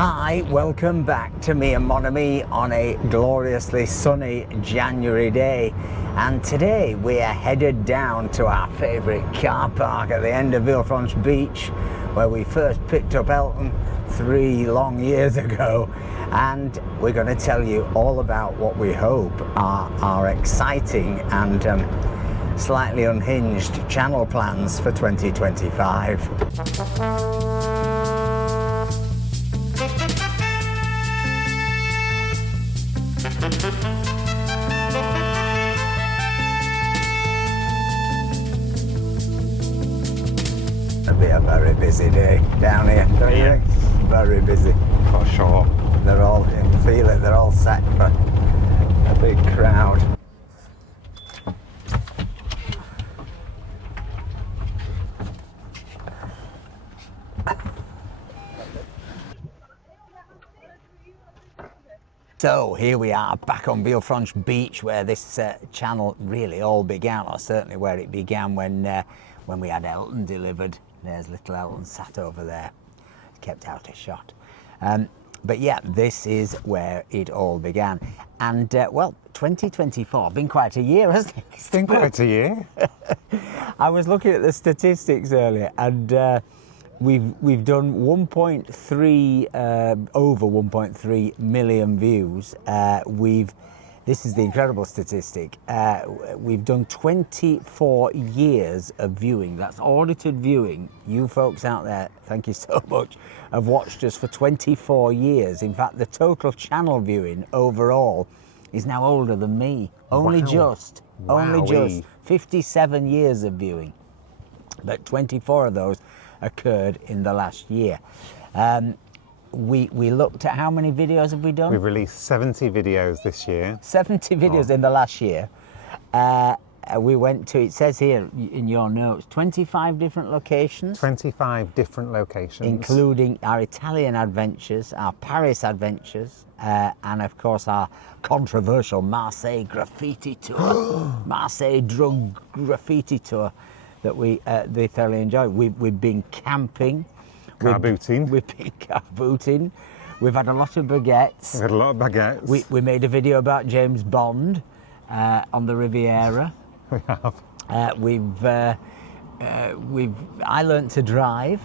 Hi, welcome back to me and Mon Ami on a gloriously sunny January day. And today we are headed down to our favourite car park at the end of Villefranche Beach, where we first picked up Elton 3 long years ago. And we're going to tell you all about what we hope are our exciting and slightly unhinged channel plans for 2025. It'll be a very busy day down here, don't you think? Very busy. For sure. They're all, you can feel it, they're all set for a big crowd. So here we are back on Villefranche Beach, where this channel really all began, or certainly where it began when we had Elton delivered. There's little Elton sat over there, kept out of shot. But yeah, this is where it all began. And well, 2024, been quite a year, hasn't it? It's been quite a year. I was looking at the statistics earlier, and we've done 1.3 over 1.3 million views. This is the incredible statistic. We've done 24 years of viewing. That's audited viewing. You folks out there, thank you so much, have watched us for 24 years. In fact, the total channel viewing overall is now older than me. Only just 57 years of viewing. But 24 of those occurred in the last year. We looked at how many videos have we done? We've released 70 videos this year. 70 videos in the last year. We went to, it says here in your notes, 25 different locations. 25 different locations. Including our Italian adventures, our Paris adventures, and of course our controversial Marseille graffiti tour, Marseille drug graffiti tour that we thoroughly enjoyed. We've been camping. Car booting. We've been car booting. We've had a lot of baguettes. We've had a lot of baguettes. We made a video about James Bond on the Riviera. We have. I learnt to drive.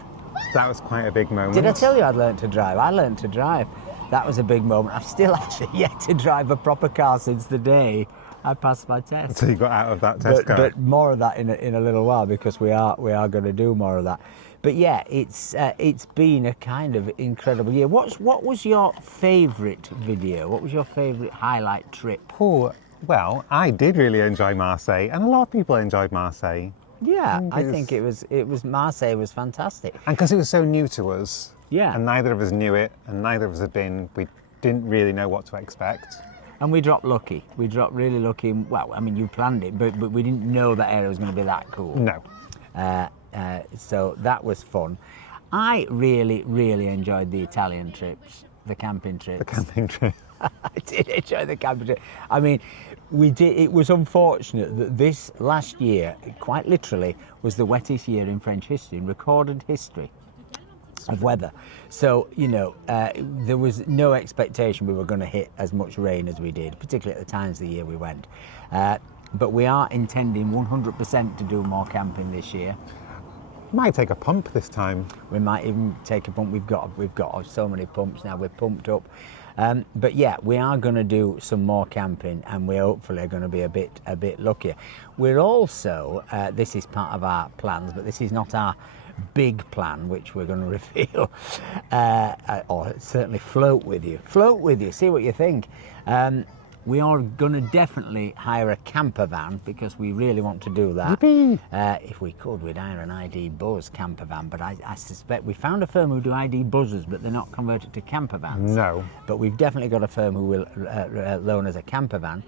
That was quite a big moment. Did I tell you I'd learnt to drive? I learnt to drive. That was a big moment. I've still actually yet to drive a proper car since the day I passed my test. So you got out of that test car. But more of that in a little while, because we are going to do more of that. But yeah, it's been a kind of incredible year. What was your favourite video? What was your favourite highlight trip? Oh, well, I did really enjoy Marseille, and a lot of people enjoyed Marseille. Yeah, I think it was Marseille was fantastic. And because it was so new to us. Yeah. And neither of us knew it, and neither of us had been. We didn't really know what to expect. And we dropped lucky. We dropped really lucky. Well, I mean, you planned it, but we didn't know that area was going to be that cool. No. So that was fun. I really, really enjoyed the Italian trips, the camping trips. The camping trip. I did enjoy the camping trip. I mean, we did. It was unfortunate that this last year, quite literally, was the wettest year in French history, in recorded history of weather. So, you know, there was no expectation we were going to hit as much rain as we did, particularly at the times of the year we went. But we are intending 100% to do more camping this year. Might take a pump this time. We might even take a pump. We've got so many pumps now. We're pumped up. But yeah, we are going to do some more camping, and we hopefully are going to be a bit luckier. We're also this is part of our plans, but this is not our big plan, which we're going to reveal, or certainly float with you, see what you think. We are going to definitely hire a camper van, because we really want to do that. If we could, we'd hire an ID Buzz camper van, but I suspect we found a firm who do ID Buzzers, but they're not converted to camper vans. No. But we've definitely got a firm who will loan us a camper van.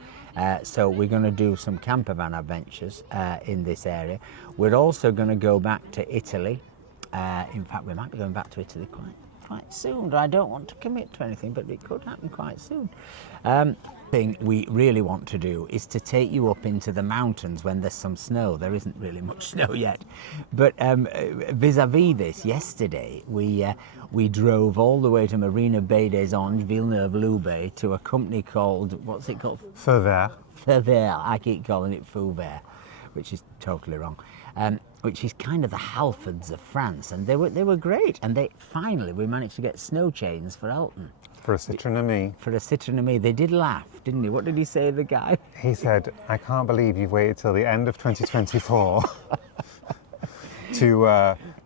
So we're going to do some camper van adventures in this area. We're also going to go back to Italy. In fact, we might be going back to Italy quite soon. I don't want to commit to anything, but it could happen quite soon. Thing we really want to do is to take you up into the mountains when there's some snow. There isn't really much snow yet, but vis-a-vis this, yesterday we drove all the way to Marina Bay des Anges, Villeneuve-Loubet, to a company called, what's it called? Feu Vert. Feu Vert. I keep calling it Feu Vert, which is totally wrong. Which is kind of the Halfords of France, and they were great. And we managed to get snow chains for Elton. For a Citroën Ami. For a Citroën Ami. They did laugh, didn't he? What did he say, the guy? He said, I can't believe you've waited till the end of 2024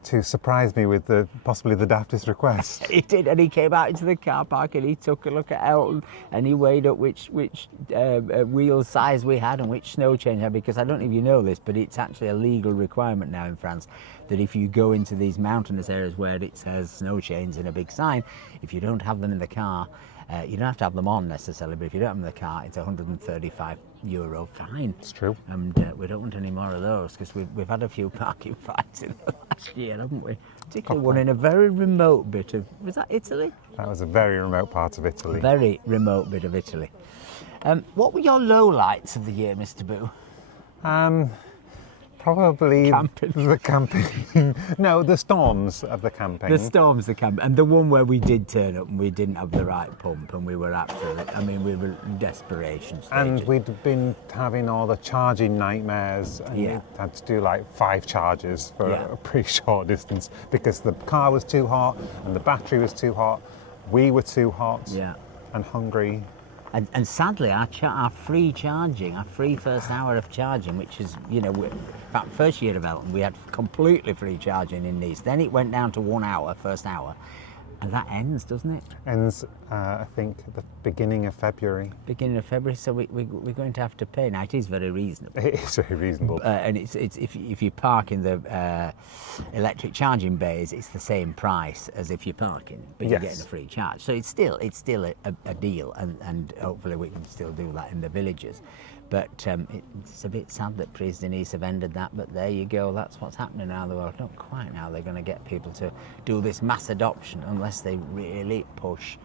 to surprise me with possibly the daftest request. He did, and he came out into the car park and he took a look at Elton and he weighed up which wheel size we had and which snow chain had, because I don't know if you know this, but it's actually a legal requirement now in France that if you go into these mountainous areas where it says snow chains in a big sign, if you don't have them in the car, you don't have to have them on necessarily, but if you don't have them in the car, it's €135 fine. It's true. And we don't want any more of those, because we've had a few parking fines in the last year, haven't we? Particularly one in a very remote bit of, was that Italy? That was a very remote part of Italy. Very remote bit of Italy. What were your lowlights of the year, Mr. Boo? Probably Camping. the camping. No, the storms of the camping. The storms, the camp, and the one where we did turn up and we didn't have the right pump and we were we were in desperation stages. And we'd been having all the charging nightmares, and we had to do like 5 charges for a pretty short distance because the car was too hot and the battery was too hot. We were too hot and hungry. And sadly, our free charging, our free first hour of charging, which is, first year of Elton, we had completely free charging in Nice. Then it went down to 1 hour, first hour, and that ends, doesn't it? Ends, I think, at the beginning of February. Beginning of February, so we're going to have to pay. Now, it is very reasonable. It is very reasonable. And it's if you park in the electric charging bays, it's the same price as if you're parking, but you're getting a free charge. So it's still a deal, and hopefully we can still do that in the villages. But it's a bit sad that Prise de Nice have ended that, but there you go, that's what's happening now in the world. Not quite now they're going to get people to do this mass adoption unless they really push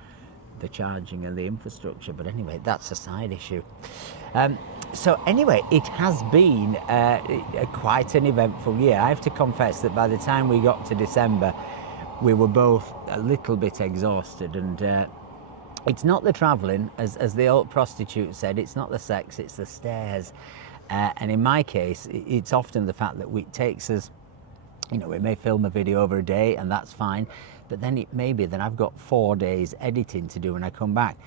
the charging and the infrastructure. But anyway, that's a side issue. So anyway, it has been quite an eventful year. I have to confess that by the time we got to December, we were both a little bit exhausted, and it's not the travelling, as the old prostitute said, it's not the sex, it's the stairs. And in my case, it's often the fact that it takes us, we may film a video over a day and that's fine, but then it may be that I've got 4 days editing to do when I come back.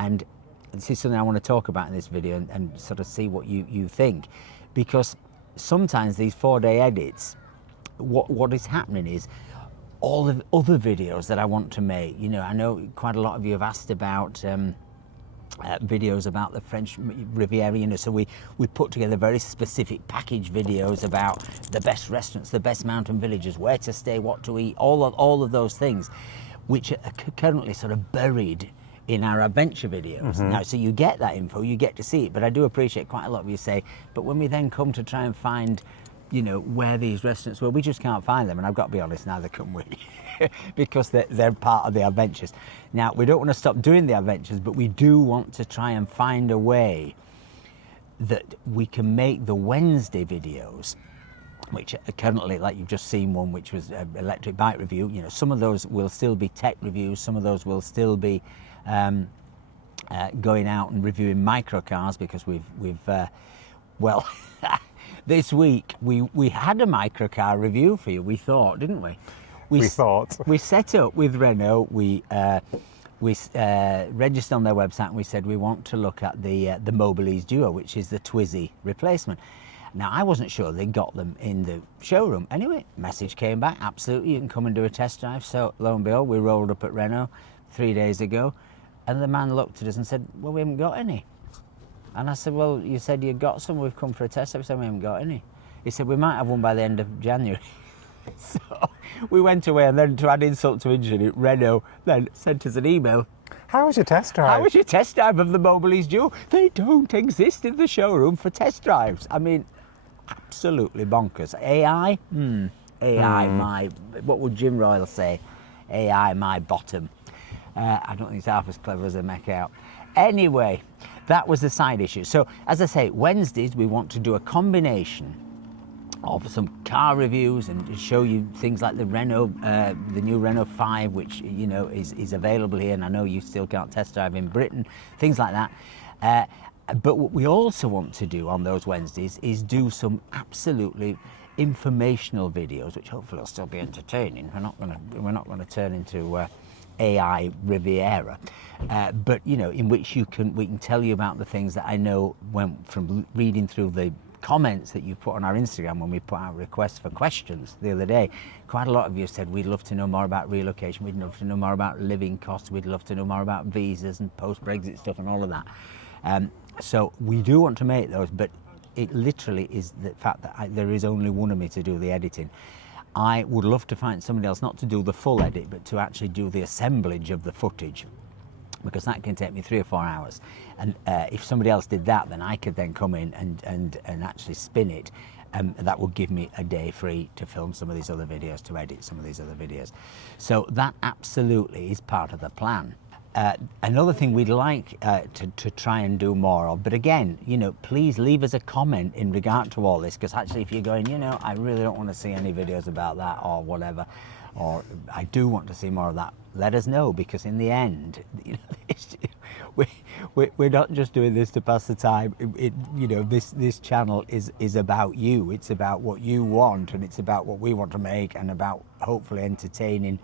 And this is something I want to talk about in this video and sort of see what you think. Because sometimes these 4-day edits, what is happening is, all the other videos that I want to make, I know quite a lot of you have asked about videos about the French Riviera, so we put together very specific package videos about the best restaurants, the best mountain villages, where to stay, what to eat, all of those things, which are currently sort of buried in our adventure videos. Now, so you get that info, you get to see it, but I do appreciate quite a lot of you say, but when we then come to try and find where these restaurants were, we just can't find them, and I've got to be honest, neither can we, because they're part of the adventures. Now, we don't want to stop doing the adventures, but we do want to try and find a way that we can make the Wednesday videos, which are currently, like you've just seen one, which was an electric bike review, some of those will still be tech reviews, some of those will still be going out and reviewing microcars, because we've this week we had a microcar review for you, we thought, didn't we? We thought. We set up with Renault, we registered on their website and we said we want to look at the Mobilease Duo, which is the Twizy replacement. Now, I wasn't sure they got them in the showroom. Anyway, message came back, absolutely, you can come and do a test drive. So lo and behold, we rolled up at Renault 3 days ago, and the man looked at us and said, well, we haven't got any. And I said, well, you said you got some, we've come for a test. I said, we haven't got any. He said, we might have one by the end of January. So we went away, and then to add insult to injury, Renault then sent us an email. How was your test drive? How was your test drive of the Mobilease Duo? They don't exist in the showroom for test drives. I mean, absolutely bonkers. AI? AI, what would Jim Royal say? AI my bottom. I don't think it's half as clever as I make out. Anyway, that was the side issue. So as I say, Wednesdays we want to do a combination of some car reviews and show you things like the Renault, the new Renault 5, which you know is available here, and I know you still can't test drive in Britain, things like that. But what we also want to do on those Wednesdays is do some absolutely informational videos, which hopefully will still be entertaining. We're not gonna turn into AI Riviera, but you know, in which we can tell you about the things that I know from reading through the comments that you put on our Instagram when we put out requests for questions the other day. Quite a lot of you said we'd love to know more about relocation, we'd love to know more about living costs, we'd love to know more about visas and post-Brexit stuff and all of that. So we do want to make those, but it literally is the fact that there is only one of me to do the editing. I would love to find somebody else, not to do the full edit, but to actually do the assemblage of the footage, because that can take me 3 or 4 hours. And if somebody else did that, then I could then come in and actually spin it. That would give me a day free to film some of these other videos, to edit some of these other videos. So that absolutely is part of the plan. Another thing we'd like to try and do more of, but again, you know, please leave us a comment in regard to all this, because actually if you're going, you know, I really don't want to see any videos about that or whatever, or I do want to see more of that, let us know, because in the end, you know, we're not just doing this to pass the time. You know, this channel is about you. It's about what you want, and it's about what we want to make, and about hopefully entertaining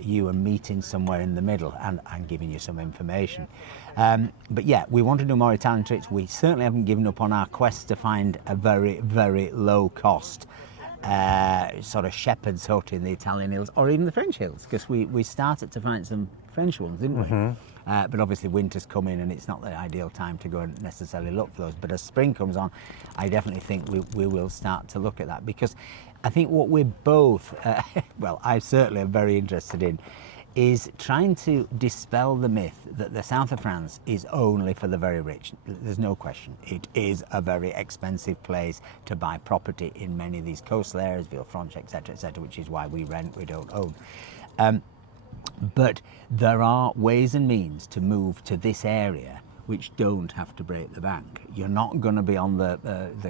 you and meeting somewhere in the middle and giving you some information. But yeah, we want to do more Italian trips. We certainly haven't given up on our quest to find a very, very low cost sort of shepherd's hut in the Italian hills, or even the French hills, because we started to find some French ones, didn't we? Mm-hmm. But obviously winter's come in and it's not the ideal time to go and necessarily look for those. But as spring comes on, I definitely think we will start to look at that, because I think what we're both, well, I certainly am very interested in, is trying to dispel the myth that the south of France is only for the very rich. There's no question. It is a very expensive place to buy property in many of these coastal areas, Villefranche, etc., which is why we rent, we don't own. But there are ways and means to move to this area which don't have to break the bank. You're not going to be on the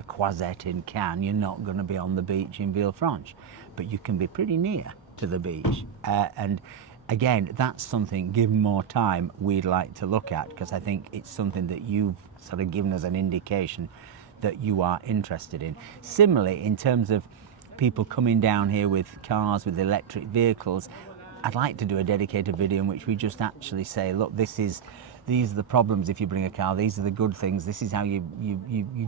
Croisette in Cannes, you're not going to be on the beach in Villefranche, but you can be pretty near to the beach. And again, that's something, given more time, we'd like to look at, because I think it's something that you've sort of given us an indication that you are interested in. Similarly, in terms of people coming down here with cars, with electric vehicles, I'd like to do a dedicated video in which we just actually say, look, these are the problems if you bring a car, these are the good things, this is how you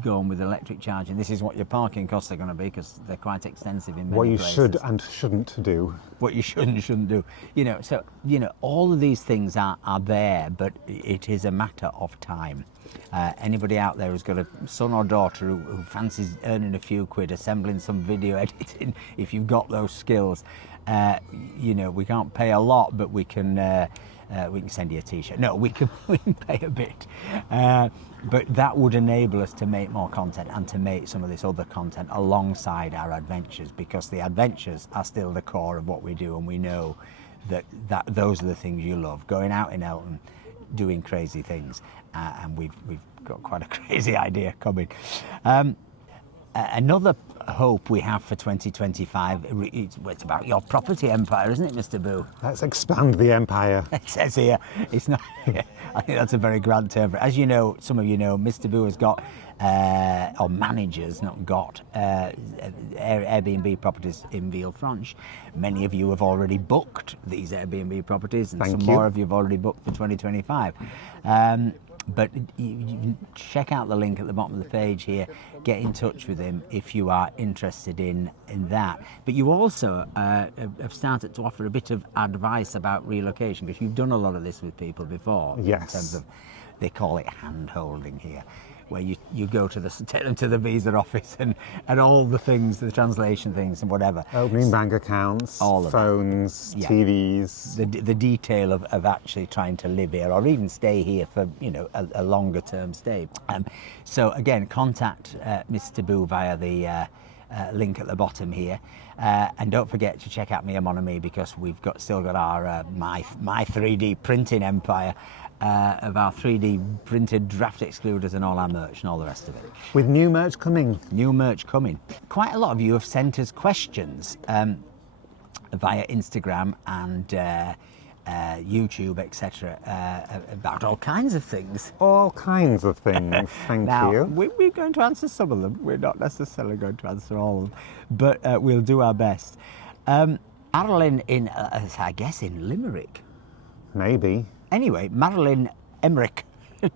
go on with electric charging, this is what your parking costs are going to be, because they're quite extensive in many places. What you should and shouldn't do. What you should and shouldn't do. You know, so, you know, all of these things are there, but it is a matter of time. Anybody out there who's got a son or daughter who fancies earning a few quid, assembling some video editing, if you've got those skills, you know, we can't pay a lot, but we can send you a t-shirt. No, we can pay a bit, but that would enable us to make more content and to make some of this other content alongside our adventures, because the adventures are still the core of what we do, and we know that those are the things you love, going out in Elton, doing crazy things, and we've got quite a crazy idea coming. Another hope we have for 2025, it's about your property empire, isn't it, Mr. Boo? Let's expand the empire. It says here, it's not, I think that's a very grand term. As you know, some of you know, Mr. Boo has got, or managers, not got, Airbnb properties in Villefranche. Many of you have already booked these Airbnb properties, and some more of you have already booked for 2025. But you check out the link at the bottom of the page here, get in touch with him if you are interested in that. But you also have started to offer a bit of advice about relocation, because you've done a lot of this with people before. Yes. In terms of, they call it hand-holding here, where you go to take them to the visa office and all the things, the translation things and whatever. Opening bank accounts, all of phones, yeah. TVs. The detail of actually trying to live here or even stay here for, you know, a longer term stay. So again, contact Mr. Boo via the link at the bottom here. And don't forget to check out Mia Mon Ami, because we've still got our my 3D printing empire of our 3D printed draft excluders and all our merch and all the rest of it. With new merch coming. New merch coming. Quite a lot of you have sent us questions via Instagram and YouTube, etc., about all kinds of things. All kinds of things, thank Now, you. we're going to answer some of them. We're not necessarily going to answer all of them, but we'll do our best. Madeline I guess in Limerick. Maybe. Anyway, Madeline Emmerich.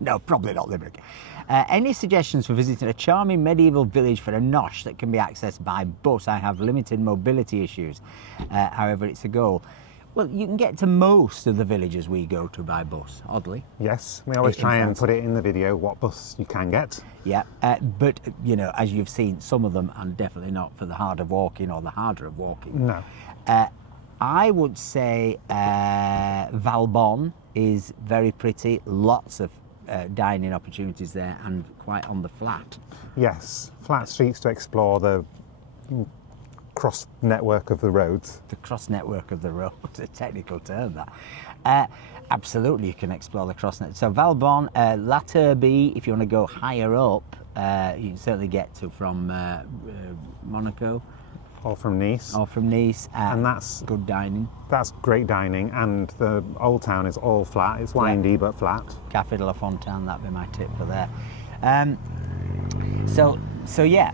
No, probably not Limerick. Any suggestions for visiting a charming medieval village for a nosh that can be accessed by bus? I have limited mobility issues. However, it's a goal. Well, you can get to most of the villages we go to by bus, oddly. Yes, we always In try and France. put it in the video what bus you can get. Yeah, but, you know, as you've seen, some of them are definitely not for the hard of walking or the harder of walking. No. I would say Valbonne is very pretty, lots of dining opportunities there and quite on the flat. Yes, flat streets to explore the cross network of the roads. The cross network of the road, a technical term that. Absolutely, you can explore the cross network. So Valbonne, La Turbie, if you want to go higher up, you can certainly get to from Monaco. Or from Nice. Or from Nice. And that's good dining. That's great dining, and the old town is all flat. It's windy but flat. Café de la Fontaine, that'd be my tip for there. So yeah,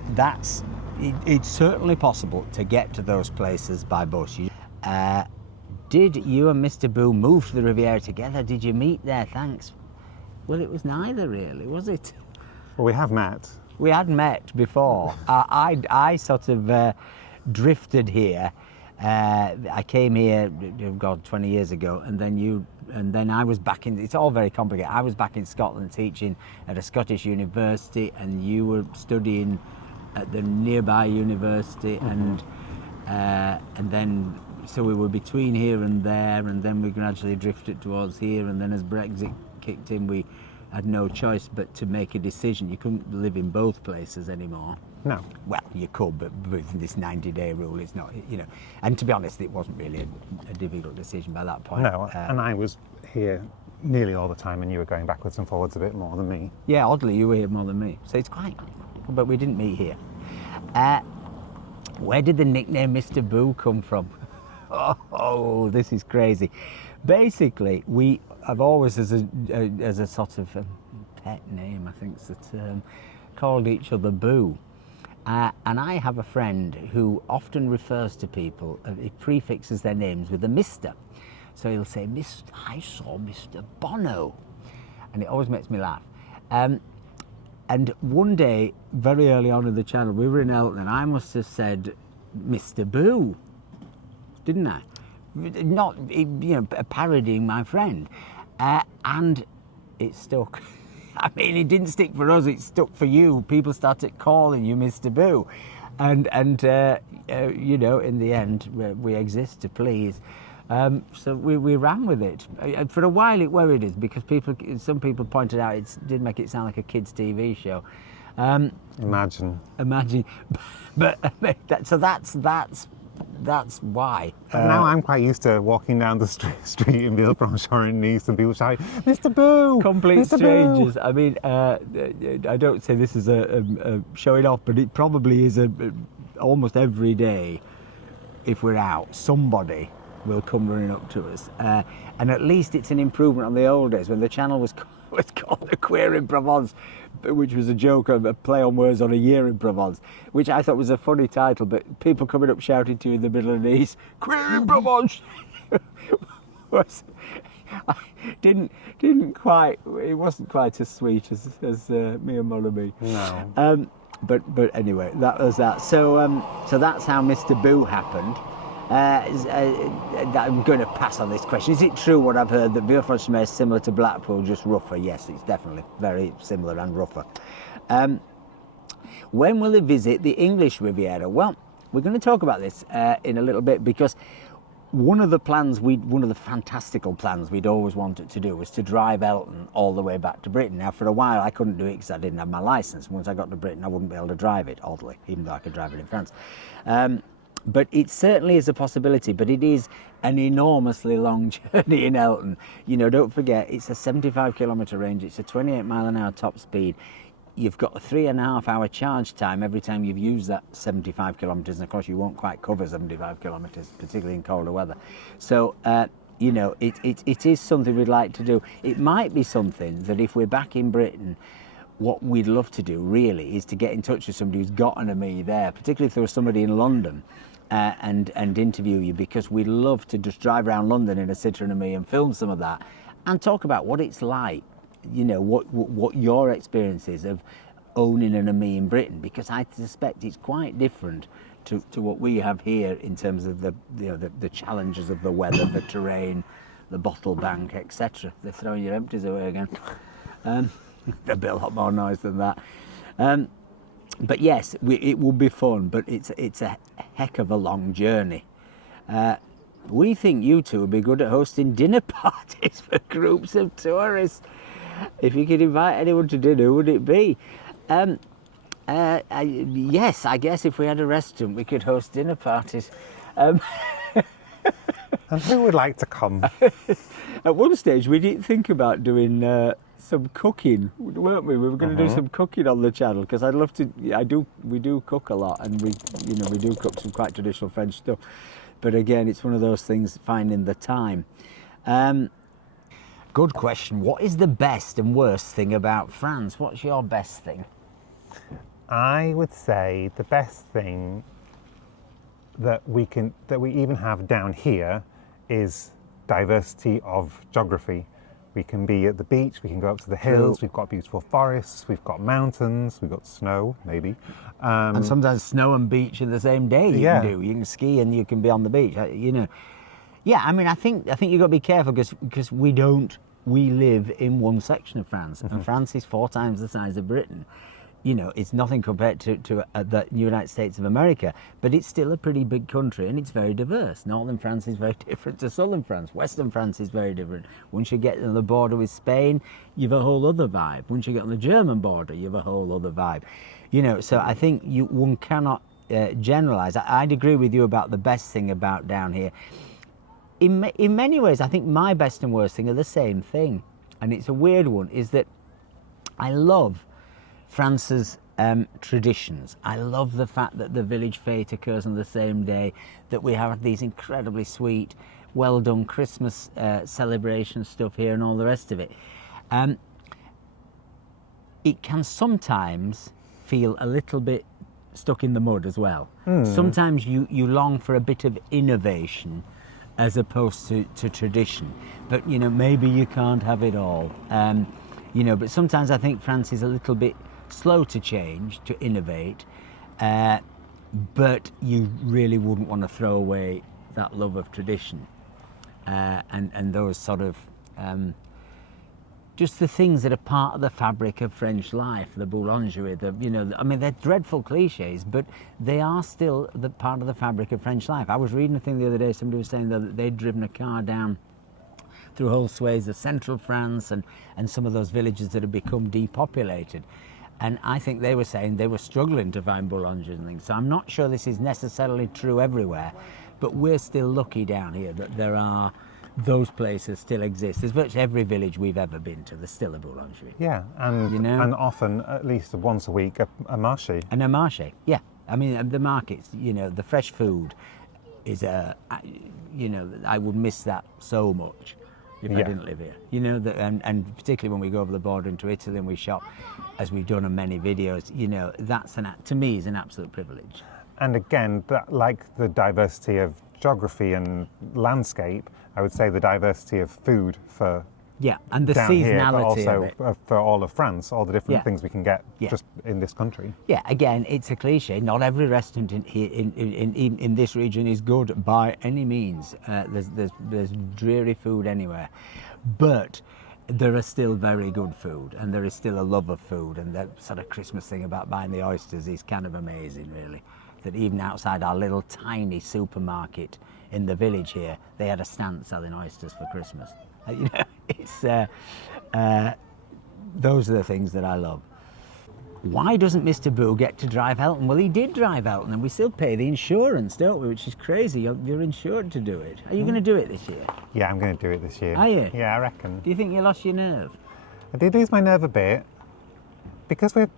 it's certainly possible to get to those places by bus. Did you and Mr. Boo move to the Riviera together? Did you meet there? Thanks. Well, it was neither really, was it? Well, we have met. We had met before. I sort of drifted here. I came here, God, 20 years ago, and then I was back in. It's all very complicated. I was back in Scotland teaching at a Scottish university, and you were studying at the nearby university, and then so we were between here and there, and then we gradually drifted towards here, and then as Brexit kicked in, we had no choice but to make a decision. You couldn't live in both places anymore. No. Well, you could, but with this 90-day rule, it's not, you know. And to be honest, it wasn't really a difficult decision by that point. No, and I was here nearly all the time, and you were going backwards and forwards a bit more than me. Yeah, oddly, you were here more than me. So it's quite, but we didn't meet here. Where did the nickname Mr. Boo come from? Oh, this is crazy. Basically, I've always, as a sort of pet name, I think it's the term, called each other Boo. And I have a friend who often refers to people, he prefixes their names with a Mr. So he'll say, I saw Mr. Bono. And it always makes me laugh. And one day, very early on in the channel, we were in Elton, and I must have said Mr. Boo, didn't I? Not, you know, parodying my friend. And it stuck. I mean, it didn't stick for us, it stuck for you. People started calling you Mr. Boo. And you know, in the end, we exist to please. So we ran with it. For a while it worried us, because some people pointed out it did make it sound like a kids' TV show. Imagine. But so that's why. But now I'm quite used to walking down the street in Villefranche or in Nice and people shouting, Mr. Boo! Complete Mr. strangers. Boo! I mean, I don't say this is a showing off, but it probably is almost every day. If we're out, somebody will come running up to us, and at least it's an improvement on the old days when the channel was called A Queer in Provence, which was a joke, a play on words on A Year in Provence, which I thought was a funny title, but people coming up shouting to you in the middle of Nice, Queer in Provence, it wasn't quite as sweet as Mia Mon Ami. No. But anyway, that was that. So that's how Mr. Boo happened. I'm going to pass on this question. Is it true what I've heard that Villefranche is similar to Blackpool, just rougher? Yes, it's definitely very similar and rougher. When will they visit the English Riviera? Well, we're going to talk about this in a little bit, because one of the fantastical plans we'd always wanted to do was to drive Elton all the way back to Britain. Now, for a while, I couldn't do it because I didn't have my license. Once I got to Britain, I wouldn't be able to drive it, oddly, even though I could drive it in France. But it certainly is a possibility, but it is an enormously long journey in Elton. You know, don't forget, it's a 75 kilometre range, it's a 28 mile an hour top speed. You've got a 3.5 hour charge time every time you've used that 75 kilometres, and of course you won't quite cover 75 kilometres, particularly in colder weather. So, you know, it is something we'd like to do. It might be something that if we're back in Britain, what we'd love to do really is to get in touch with somebody who's got an AMI there, particularly if there was somebody in London, and interview you, because we love to just drive around London in a Citroen AMI and film some of that and talk about what it's like, you know, what your experience is of owning an AMI in Britain, because I suspect it's quite different to what we have here in terms of the challenges of the weather, the terrain, the bottle bank, etc. They're throwing your empties away again. There'll be a lot more noise than that. But yes, it will be fun, but it's a heck of a long journey. We think you two would be good at hosting dinner parties for groups of tourists. If you could invite anyone to dinner, who would it be? Yes, I guess if we had a restaurant, we could host dinner parties. And who would like to come? At one stage, we did think about doing some cooking, weren't we? We were going to do some cooking on the channel, because I'd love to. We do cook a lot, and we do cook some quite traditional French stuff. But again, it's one of those things, finding the time. Good question. What is the best and worst thing about France? What's your best thing? I would say the best thing that we even have down here is diversity of geography. We can be at the beach, we can go up to the hills, we've got beautiful forests, we've got mountains, we've got snow, maybe. And sometimes snow and beach in the same day you can do. You can ski and you can be on the beach, you know. Yeah, I mean, I think you've got to be careful, because we live in one section of France, and France is 4 times the size of Britain. You know, it's nothing compared to the United States of America, but it's still a pretty big country, and it's very diverse. Northern France is very different to southern France. Western France is very different. Once you get on the border with Spain, you have a whole other vibe. Once you get on the German border, you have a whole other vibe. You know, so I think one cannot generalize. I'd agree with you about the best thing about down here. In many ways, I think my best and worst thing are the same thing, and it's a weird one, is that I love France's traditions. I love the fact that the village fete occurs on the same day, that we have these incredibly sweet, well done Christmas celebration stuff here and all the rest of it. It can sometimes feel a little bit stuck in the mud as well. Sometimes you long for a bit of innovation as opposed to tradition, but you know, maybe you can't have it all. You know, but sometimes I think France is a little bit slow to change, to innovate, but you really wouldn't want to throw away that love of tradition and those sort of just the things that are part of the fabric of French life, the boulangerie, I mean, they're dreadful cliches, but they are still the part of the fabric of French life. I was reading a thing the other day, somebody was saying that they'd driven a car down through whole swathes of central France and some of those villages that have become depopulated. And I think they were saying they were struggling to find boulangeries and things. So I'm not sure this is necessarily true everywhere, but we're still lucky down here that there are those places still exist. There's virtually every village we've ever been to, there's still a boulangerie. Yeah, and you know? And often, at least once a week, a marché. And a marché, yeah. I mean, the markets, you know, the fresh food is you know, I would miss that so much if I didn't live here. You know, and particularly when we go over the border into Italy and we shop, as we've done on many videos, you know, that's to me is an absolute privilege. And again, like the diversity of geography and landscape, I would say the diversity of food for and the seasonality here, but also of it. For all of France, all the different things we can get just in this country. Yeah, again, it's a cliche. Not every restaurant in this region is good by any means. There's dreary food anywhere, but there are still very good food, and there is still a love of food, and that sort of Christmas thing about buying the oysters is kind of amazing, really. That even outside our little tiny supermarket in the village here, they had a stand selling oysters for Christmas. You know, it's those are the things that I love. Why doesn't Mr. Boo get to drive Elton? Well, he did drive Elton, and we still pay the insurance, don't we? Which is crazy. You're insured to do it. Are you going to do it this year? Yeah, I'm going to do it this year. Are you? Yeah, I reckon. Do you think you lost your nerve? I did lose my nerve a bit because we're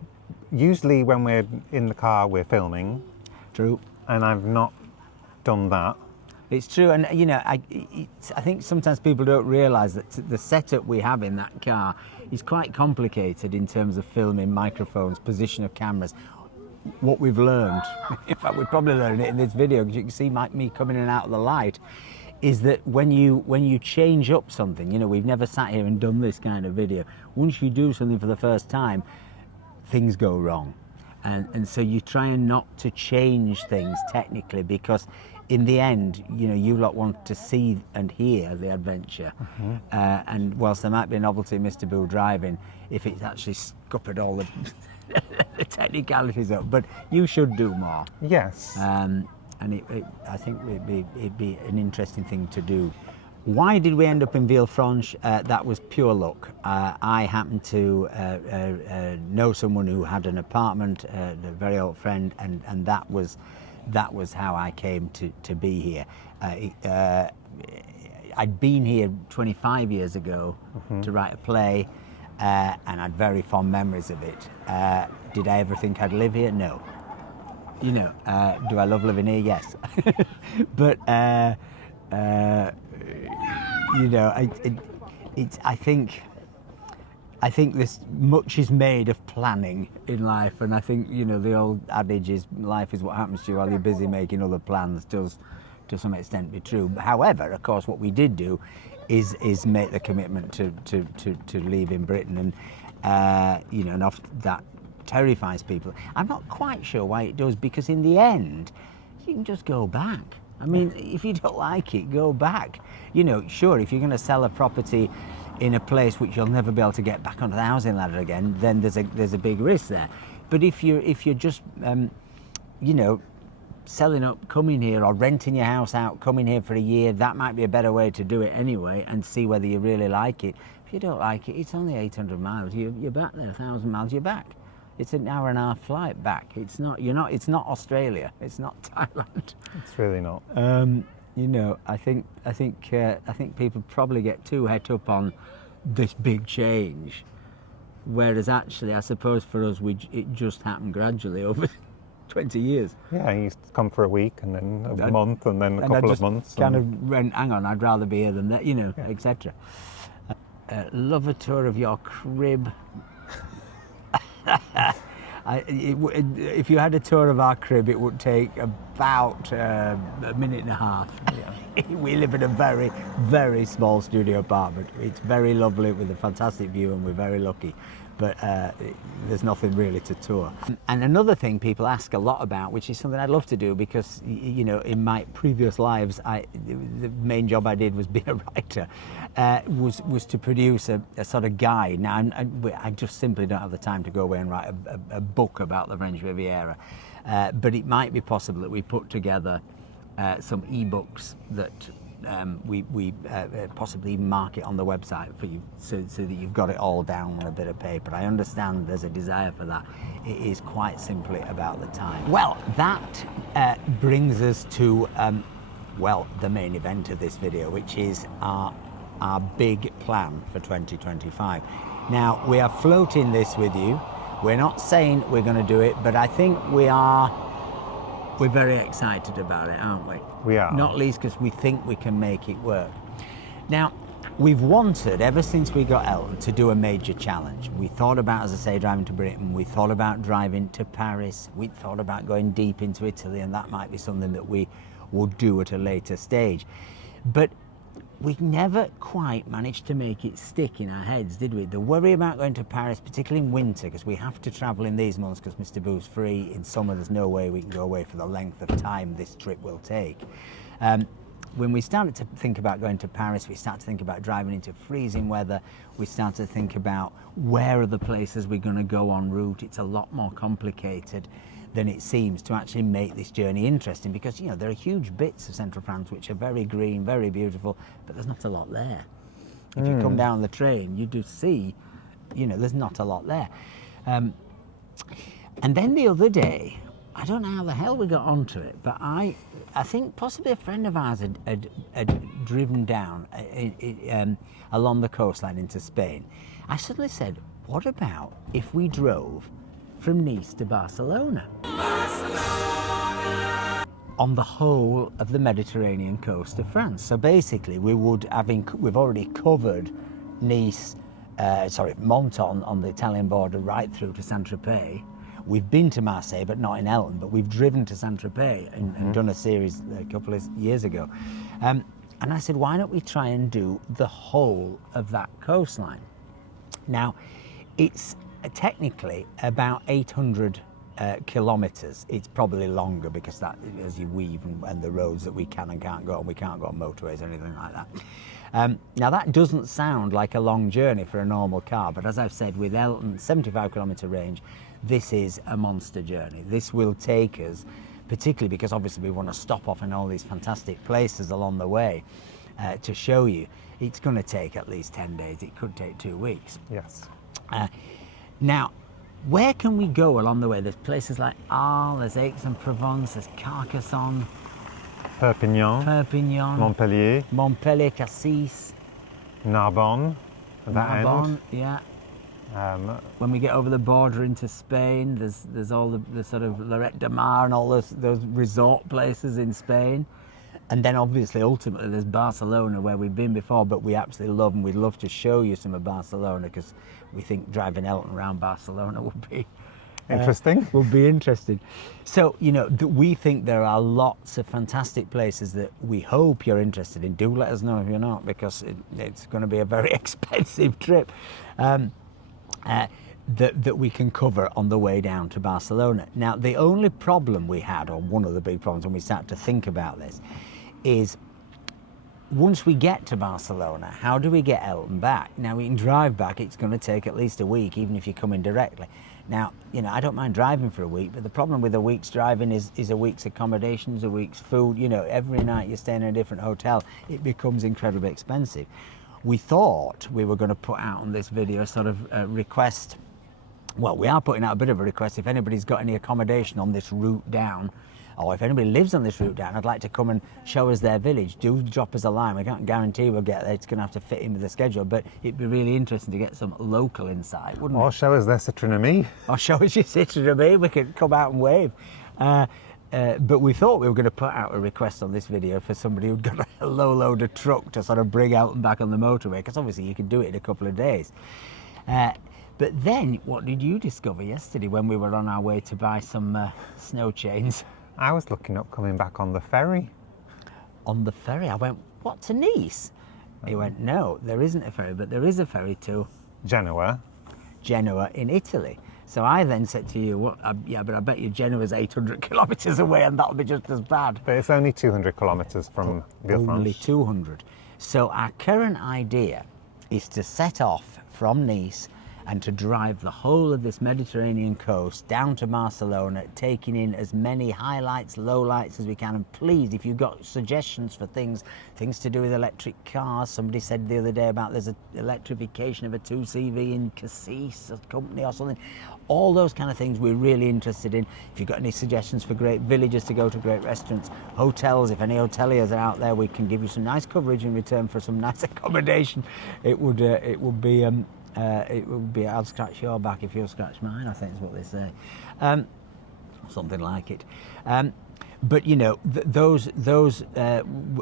usually when we're in the car we're filming. True. And I've not done that. It's true, and you know, I think sometimes people don't realise that the setup we have in that car is quite complicated in terms of filming, microphones, position of cameras. What we've learned, in fact, we've probably learned it in this video, because you can see me coming in and out of the light, is that when you change up something, you know, we've never sat here and done this kind of video. Once you do something for the first time, things go wrong. And so you try and not to change things technically, because in the end, you know, you lot want to see and hear the adventure. And whilst there might be a novelty in Mr. Boo driving, if it's actually scuppered all the, the technicalities up, but you should do more. Yes. And I think it'd be an interesting thing to do. Why did we end up in Villefranche? That was pure luck. I happened to know someone who had an apartment, a very old friend, and that was how I came to be here. I'd been here 25 years ago to write a play, and had very fond memories of it. Did I ever think I'd live here? No. You know, do I love living here? Yes. But you know, I think this much is made of planning in life, and I think, you know, the old adage is life is what happens to you while you're busy making other plans does to some extent be true. However, of course, what we did do is make the commitment to leave in Britain, and you know, and often that terrifies people. I'm not quite sure why it does, because in the end you can just go back. I mean, if you don't like it, go back. You know, sure, if you're going to sell a property in a place which you'll never be able to get back onto the housing ladder again, then there's a big risk there. But if you're just you know, selling up, coming here, or renting your house out, coming here for a year, that might be a better way to do it anyway, and see whether you really like it. If you don't like it, it's only 800 miles. You're back there. 1,000 miles, you're back. It's an hour and a half flight back. It's not Australia. It's not Thailand. It's really not. You know, I think people probably get too het up on this big change, whereas actually, I suppose for us, it just happened gradually over 20 years. Yeah, you used to come for a week, and then a month, and then a couple of months. Kind of went, hang on, I'd rather be here than that, you know, yeah. Etc. Love a tour of your crib. If you had a tour of our crib, it would take about a minute and a half. Yeah. We live in a very, very small studio apartment. It's very lovely with a fantastic view, and we're very lucky. But there's nothing really to tour. And another thing people ask a lot about, which is something I'd love to do, because, you know, in my previous lives, the main job I did was be a writer, was to produce a sort of guide. Now, I just simply don't have the time to go away and write a book about the French Riviera, but it might be possible that we put together some e-books that we possibly market on the website for you, so that you've got it all down on a bit of paper. I understand there's a desire for that. It is quite simply about the time. Well, that brings us to well, the main event of this video, which is our big plan for 2025. Now, we are floating this with you. We're not saying we're going to do it, but I think we're very excited about it, aren't we? We are. Not least because we think we can make it work. Now, we've wanted, ever since we got Elton, to do a major challenge. We thought about, as I say, driving to Britain. We thought about driving to Paris. We thought about going deep into Italy, and that might be something that we will do at a later stage. But we never quite managed to make it stick in our heads, did we? The worry about going to Paris, particularly in winter, because we have to travel in these months because Mr. Boo's free. In summer, there's no way we can go away for the length of time this trip will take. When we started to think about going to Paris, we started to think about driving into freezing weather. We started to think about where are the places we're going to go en route. It's a lot more complicated than it seems to actually make this journey interesting, because you know there are huge bits of central France which are very green, very beautiful, but there's not a lot there. If you come down the train, you do see, you know, there's not a lot there. And then the other day, I don't know how the hell we got onto it, but I think possibly a friend of ours had driven down along the coastline into Spain. I suddenly said, what about if we drove from Nice to Barcelona? On the whole of the Mediterranean coast of France. So basically we've already covered Nice, Menton on the Italian border right through to Saint-Tropez. We've been to Marseille, but not in Elton, but we've driven to Saint-Tropez and done a series a couple of years ago. And I said, why don't we try and do the whole of that coastline? Now, it's technically about 800 kilometres. It's probably longer because that, as you weave and the roads that we can and can't go on, we can't go on motorways or anything like that. Now that doesn't sound like a long journey for a normal car, but as I've said, with Elton, 75 kilometre range, this is a monster journey. This will take us, particularly because obviously we want to stop off in all these fantastic places along the way to show you. It's going to take at least 10 days. It could take 2 weeks. Yes. Now, where can we go along the way? There's places like Arles, there's Aix-en-Provence, there's Carcassonne, Perpignan, Montpellier, Cassis, Narbonne, yeah. When we get over the border into Spain, there's all the sort of Lloret de Mar and all those resort places in Spain. And then obviously, ultimately, there's Barcelona, where we've been before, but we absolutely love, and we'd love to show you some of Barcelona, because we think driving Elton around Barcelona would be interesting. Would be interesting. So, you know, we think there are lots of fantastic places that we hope you're interested in. Do let us know if you're not, because it's going to be a very expensive trip. That we can cover on the way down to Barcelona. Now, the only problem we had, or one of the big problems when we start to think about this, is once we get to Barcelona, how do we get Elton back? Now, we can drive back, it's going to take at least a week, even if you come in directly. Now, you know, I don't mind driving for a week, but the problem with a week's driving is a week's accommodations, a week's food. You know, every night you're staying in a different hotel, it becomes incredibly expensive. We thought we were going to put out on this video a sort of request. Well, we are putting out a bit of a request. If anybody's got any accommodation on this route down, or if anybody lives on this route down, I'd like to come and show us their village. Do drop us a line. We can't guarantee we'll get there. It's going to have to fit in with the schedule, but it'd be really interesting to get some local insight, wouldn't it? Or show us their Citroën. Or show us your Citroën. We could come out and wave. But we thought we were going to put out a request on this video for somebody who'd got a low-loader truck to sort of bring out and back on the motorway, because obviously you can do it in a couple of days. But then, what did you discover yesterday when we were on our way to buy some snow chains? I was looking up coming back on the ferry. On the ferry? I went, what, to Nice? He went, no, there isn't a ferry, but there is a ferry to Genoa in Italy. So I then said to you, yeah, but I bet you Genoa's 800 kilometres away, and that'll be just as bad. But it's only 200 kilometres from Villefranche. Only 200. So our current idea is to set off from Nice and to drive the whole of this Mediterranean coast down to Barcelona, taking in as many highlights, lowlights as we can. And please, if you've got suggestions for things to do with electric cars, somebody said the other day about there's an electrification of a 2CV in Cassis, a company or something. All those kind of things we're really interested in. If you've got any suggestions for great villages to go to, great restaurants, hotels, if any hoteliers are out there, we can give you some nice coverage in return for some nice accommodation. It would be, I'll scratch your back if you'll scratch mine, I think is what they say. Something like it. But you know,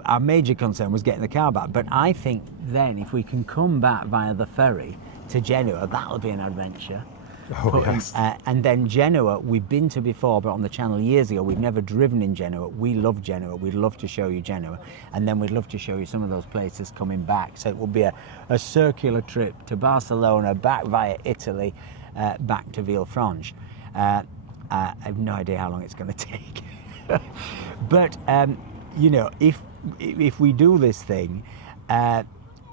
our major concern was getting the car back. But I think then if we can come back via the ferry to Genoa, that'll be an adventure. Oh, yes. And then Genoa, we've been to before, but on the channel years ago. We've never driven in Genoa. We love Genoa. We'd love to show you Genoa. And then we'd love to show you some of those places coming back. So it will be a circular trip to Barcelona, back via Italy, back to Villefranche. I have no idea how long it's going to take. But, you know, if we do this thing,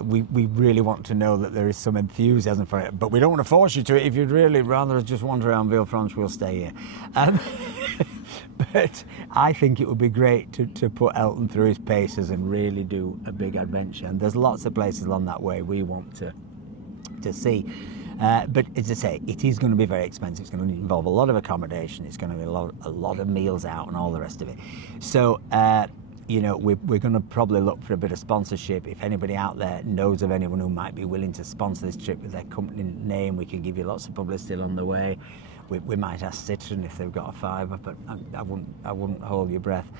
we really want to know that there is some enthusiasm for it, but we don't want to force you to it. If you'd really rather just wander around Villefranche, we'll stay here. But I think it would be great to put Elton through his paces and really do a big adventure. And there's lots of places along that way we want to see. But as I say, it is going to be very expensive. It's going to involve a lot of accommodation. It's going to be a lot of meals out and all the rest of it. So, you know, we're going to probably look for a bit of sponsorship. If anybody out there knows of anyone who might be willing to sponsor this trip with their company name, we can give you lots of publicity along the way. We might ask Citroen if they've got a fiver, but I wouldn't hold your breath.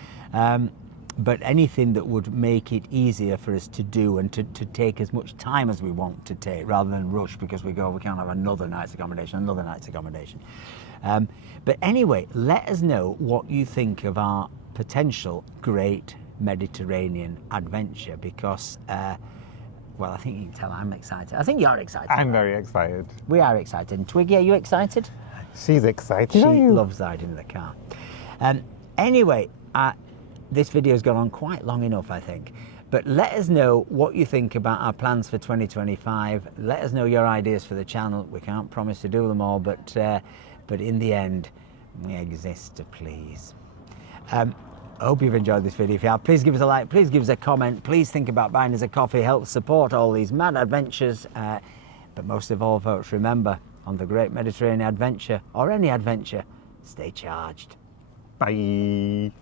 But anything that would make it easier for us to do and to take as much time as we want to take, rather than rush because we can't have another night's accommodation. But anyway, let us know what you think of our potential great Mediterranean adventure, because well, I think you can tell I'm excited. I think you're excited. I'm very excited. We are excited. And Twiggy, are you excited? She's excited. She loves riding in the car. Anyway, this video's gone on quite long enough, I think. But let us know what you think about our plans for 2025. Let us know your ideas for the channel. We can't promise to do them all, but in the end, we exist to please. I hope you've enjoyed this video. If you have, please give us a like, please give us a comment, please think about buying us a coffee, help support all these mad adventures. But most of all, folks, remember, on the Great Mediterranean Adventure, or any adventure, stay charged. Bye.